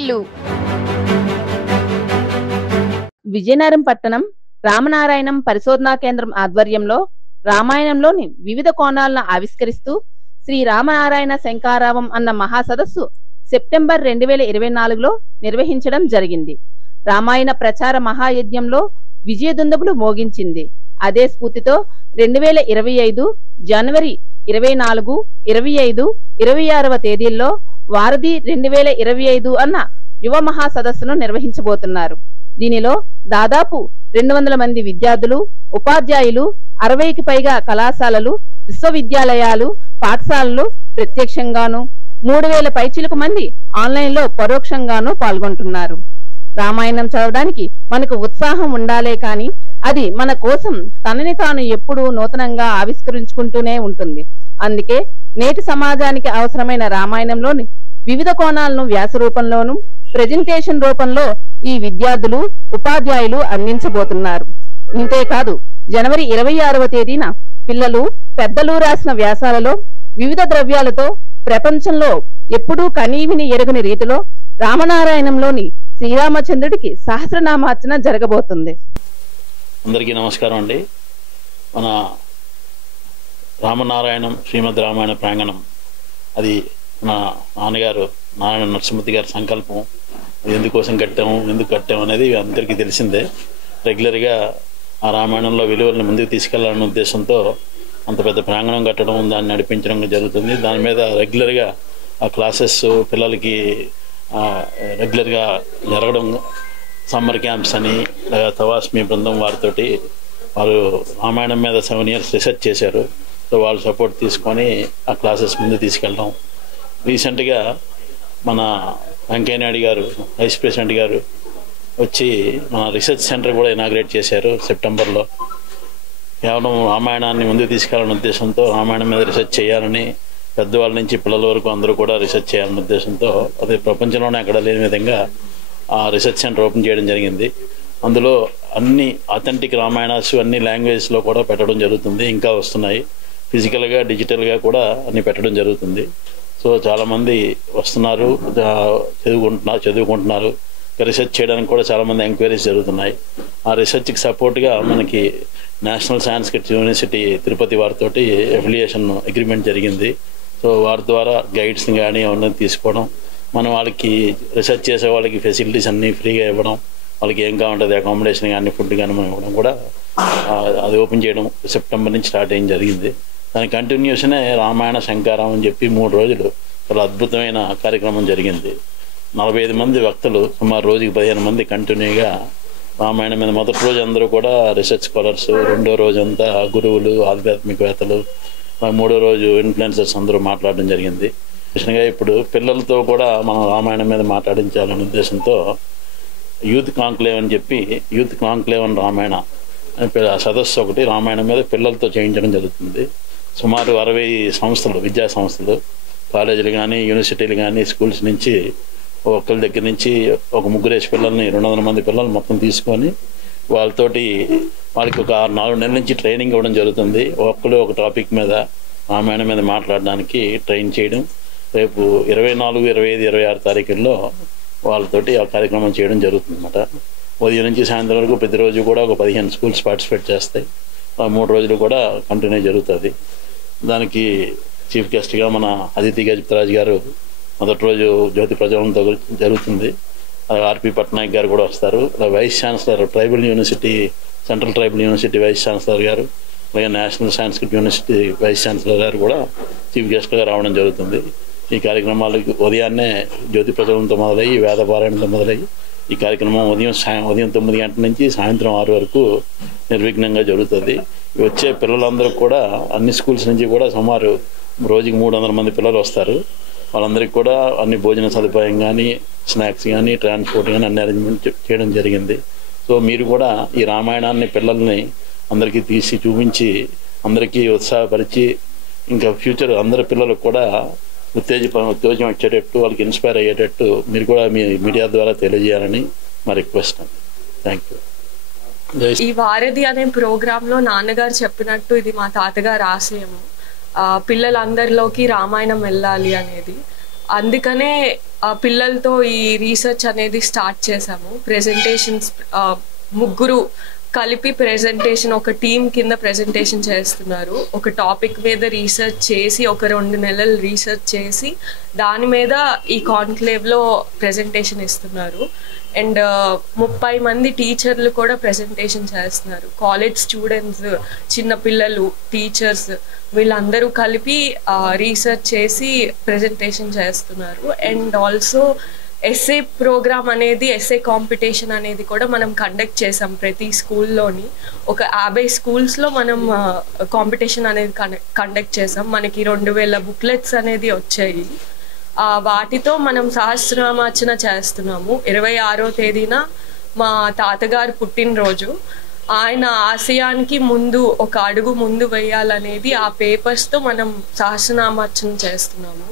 ఇల్లు. విజయనగరం పట్టణం రామనారాయణం పరిశోధనా కేంద్రం ఆధ్వర్యంలో రామాయణంలోని వివిధ కోణాలను ఆవిష్కరిస్తూ శ్రీ రామనారాయణ శంకారావం అన్న మహాసదస్సు సెప్టెంబర్ 2024లో నిర్వహించడం జరిగింది. రామాయణ ప్రచార మహాయజ్ఞంలో విజయదుందుబులు మోగించింది. అదే స్ఫూర్తితో 2025 జనవరి 24, 25, 26వ తేదీల్లో వారధి 2025 అన్న యువ మహాసదస్సును నిర్వహించబోతున్నారు. దీనిలో దాదాపు 200 మంది విద్యార్థులు, ఉపాధ్యాయులు, 60కి పైగా కళాశాలలు, విశ్వవిద్యాలయాలు, పాఠశాలలు ప్రత్యక్షంగాను, 3000 పైచిలకు మంది ఆన్లైన్లో పరోక్షంగాను పాల్గొంటున్నారు. రామాయణం చదవడానికి మనకు ఉత్సాహం ఉండాలే కాని అది మన కోసం తనని తాను ఎప్పుడూ నూతనంగా ఆవిష్కరించుకుంటూనే ఉంటుంది. అందుకే నేటి సమాజానికి అవసరమైన రామాయణంలోని వివిధ కోణాలను వ్యాస రూపంలోను, ప్రెజెంటేషన్ రూపంలో ఈ విద్యార్థులు, ఉపాధ్యాయులు అందించబోతున్నారు. ఇంతేకాదు జనవరి 26వ తేదీన పిల్లలు, పెద్దలు రాసిన వ్యాసాలలో వివిధ ద్రవ్యాలతో ప్రపంచంలో ఎప్పుడూ కనీవిని ఎరగని రీతిలో రామనారాయణంలోని శ్రీరామచంద్రుడికి సహస్రనామార్చన జరగబోతుంది. అందరికీ నమస్కారం అండి. మన రామనారాయణం శ్రీమద్ రామాయణ ప్రాంగణం అది మన నాన్నగారు నారాయణ నరసింహమూర్తి గారి సంకల్పం. ఎందుకోసం ఎందుకు కట్టాము అనేది అందరికీ తెలిసిందే. రెగ్యులర్గా ఆ రామాయణంలో విలువలను ముందుకు తీసుకెళ్లాలనే ఉద్దేశంతో అంత పెద్ద ప్రాంగణం కట్టడం, దాన్ని నడిపించడం జరుగుతుంది. దాని మీద రెగ్యులర్గా ఆ క్లాసెస్ పిల్లలకి రెగ్యులర్గా జరగడం, సమ్మర్ క్యాంప్స్ అని తవాస్మి బృందం వారితోటి వారు రామాయణం మీద 7 years రీసెర్చ్ చేశారు. సో వాళ్ళు సపోర్ట్ తీసుకొని ఆ క్లాసెస్ ముందు తీసుకెళ్ళడం. రీసెంట్గా మన వెంకయ్య నాయుడు గారు, వైస్ ప్రెసిడెంట్ గారు వచ్చి మన రీసెర్చ్ సెంటర్ కూడా ఇనాగ్రేట్ చేశారు సెప్టెంబర్లో. కేవలం రామాయణాన్ని ముందుకు తీసుకెళ్లాలనే ఉద్దేశంతో, రామాయణం మీద రీసెర్చ్ చేయాలని, పెద్దవాళ్ళ నుంచి పిల్లల వరకు అందరూ కూడా రీసెర్చ్ చేయాలనే ఉద్దేశంతో అది ప్రపంచంలోనే ఎక్కడ లేని విధంగా ఆ రీసెర్చ్ సెంటర్ ఓపెన్ చేయడం జరిగింది. అందులో అన్ని అథెంటిక్ రామాయణాస్ అన్ని లాంగ్వేజ్లో కూడా పెట్టడం జరుగుతుంది. ఇంకా వస్తున్నాయి. ఫిజికల్గా, డిజిటల్గా కూడా పెట్టడం జరుగుతుంది. సో చాలామంది వస్తున్నారు, చదువుకుంటున్నారు. రీసెర్చ్ చేయడానికి కూడా చాలామంది ఎంక్వైరీస్ జరుగుతున్నాయి. ఆ రీసెర్చ్కి సపోర్ట్గా మనకి నేషనల్ సైన్స్ యూనివర్సిటీ తిరుపతి వారితోటి అఫిలియేషన్ అగ్రిమెంట్ జరిగింది. సో వారి ద్వారా గైడ్స్ని కానీ అవన్నీ తీసుకోవడం, మనం వాళ్ళకి రీసెర్చ్ చేసే వాళ్ళకి ఫెసిలిటీస్ అన్నీ ఫ్రీగా ఇవ్వడం, వాళ్ళకి ఏం కావాలంటే అకామిడేషన్ కానీ ఫుడ్ కానీ మనం ఇవ్వడం కూడా అది ఓపెన్ చేయడం సెప్టెంబర్ నుంచి స్టార్ట్ అయ్యి జరిగింది. దాని కంటిన్యూషనే రామాయణ శంకారావం అని చెప్పి 3 రోజులు చాలా అద్భుతమైన కార్యక్రమం జరిగింది. 45 మంది వక్తలు, సుమారు రోజుకి 15 మంది కంటిన్యూగా రామాయణం మీద. మొదటి రోజు అందరూ కూడా రీసెర్చ్ స్కాలర్స్, రెండో రోజు అంతా గురువులు, ఆధ్యాత్మికవేత్తలు, మూడో రోజు ఇన్ఫ్లుయెన్సర్స్ అందరూ మాట్లాడడం జరిగింది. విషయంగా ఇప్పుడు పిల్లలతో కూడా మనం రామాయణం మీద మాట్లాడించాలనే ఉద్దేశంతో యూత్ కాంక్లేవ్ అని చెప్పి, యూత్ కాంక్లేవ్ అని రామాయణ సదస్సు ఒకటి రామాయణం మీద పిల్లలతో చేయించడం జరుగుతుంది. సుమారు 60 సంస్థలు, విద్యా సంస్థలు, కాలేజీలు కానీ, యూనివర్సిటీలు కానీ, స్కూల్స్ నుంచి ఒకరి దగ్గర నుంచి ఒక 3 పిల్లల్ని, 200 మంది పిల్లలు మొత్తం తీసుకొని వాళ్ళకి ఒక 4 నెలల నుంచి ట్రైనింగ్ ఇవ్వడం జరుగుతుంది. ఒక్కరు ఒక టాపిక్ మీద, రామాయణం మీద మాట్లాడడానికి ట్రైన్ చేయడం. రేపు 24, 25, 26 తారీఖుల్లో వాళ్ళతోటి ఆ కార్యక్రమం చేయడం జరుగుతుంది అన్నమాట. ఉదయం నుంచి సాయంత్రం వరకు ప్రతిరోజు కూడా ఒక 15 స్కూల్స్ పార్టిసిపేట్ చేస్తాయి. 3 రోజులు కూడా కంటిన్యూ జరుగుతుంది. దానికి చీఫ్ గెస్ట్గా మన అదితి గజపతిరాజు గారు మొదటి రోజు జ్యోతి ప్రజ్వలనతో జరుగుతుంది. ఆర్పి పట్నాయక్ గారు కూడా వస్తారు. Vice chancellor tribal university, central tribal university vice chancellor గారు, అలాగే national Sanskrit university vice chancellor గారు కూడా చీఫ్ గెస్ట్గా రావడం జరుగుతుంది. ఈ కార్యక్రమాలకు ఉదయాన్నే జ్యోతి ప్రజ్వలనతో మొదలయ్యి, వేదపారాయణంతో మొదలయ్యి ఈ కార్యక్రమం ఉదయం 9 గంటల నుంచి సాయంత్రం 6 వరకు నిర్విఘ్నంగా జరుగుతుంది. వచ్చే పిల్లలందరూ కూడా అన్ని స్కూల్స్ నుంచి కూడా సుమారు రోజుకి 300 మంది పిల్లలు వస్తారు. వాళ్ళందరికీ కూడా అన్ని భోజన సదుపాయం కానీ, స్నాక్స్ కానీ, ట్రాన్స్పోర్ట్ కానీ అన్ని అరేంజ్మెంట్ చేయడం జరిగింది. సో మీరు కూడా ఈ రామాయణాన్ని పిల్లల్ని అందరికీ తీసి చూపించి, అందరికీ ఉత్సాహపరిచి, ఇంకా ఫ్యూచర్ అందరి పిల్లలకు కూడా ఉత్తేజం వచ్చేటట్టు, వాళ్ళకి ఇన్స్పైర్ అయ్యేటట్టు మీరు కూడా మీ మీడియా ద్వారా తెలియజేయాలని మా రిక్వెస్ట్ అండి. Thank you. ఈ వారధి అనే ప్రోగ్రాంలో నాన్నగారు చెప్పినట్టు ఇది మా తాతగారు ఆశయము, పిల్లలందరిలోకి రామాయణం వెళ్ళాలి అనేది. అందుకనే పిల్లలతో ఈ రీసెర్చ్ అనేది స్టార్ట్ చేసాము. ప్రెజెంటేషన్స్ ముగ్గురు కలిపి ప్రెజెంటేషన్ ఒక టీం కింద ప్రెజెంటేషన్ చేస్తున్నారు. ఒక టాపిక్ మీద రీసెర్చ్ చేసి ఒక 2 నెలలు రీసెర్చ్ చేసి దాని మీద ఈ కాన్క్లేవ్లో ప్రెజెంటేషన్ ఇస్తున్నారు. అండ్ 30 మంది టీచర్లు కూడా ప్రెజెంటేషన్ చేస్తున్నారు. కాలేజ్ స్టూడెంట్స్, చిన్నపిల్లలు, టీచర్స్ వీళ్ళందరూ కలిపి రీసెర్చ్ చేసి ప్రెజెంటేషన్ చేస్తున్నారు. అండ్ ఆల్సో ఎస్ఏ ప్రోగ్రామ్ అనేది, ఎస్ఏ కాంపిటీషన్ అనేది కూడా మనం కండక్ట్ చేసాం. ప్రతి స్కూల్లోని ఒక 50 స్కూల్స్లో మనం కాంపిటీషన్ అనేది కండక్ట్ చేసాం. మనకి 2000 బుక్లెట్స్ అనేది వచ్చాయి. వాటితో మనం సహస్రనామార్చన చేస్తున్నాము. 26వ తేదీన మా తాతగారు పుట్టినరోజు. ఆయన ఆశయానికి ముందు ఒక అడుగు ముందు వేయాలనేది ఆ పేపర్స్తో మనం సహస్రనామార్చన చేస్తున్నాము.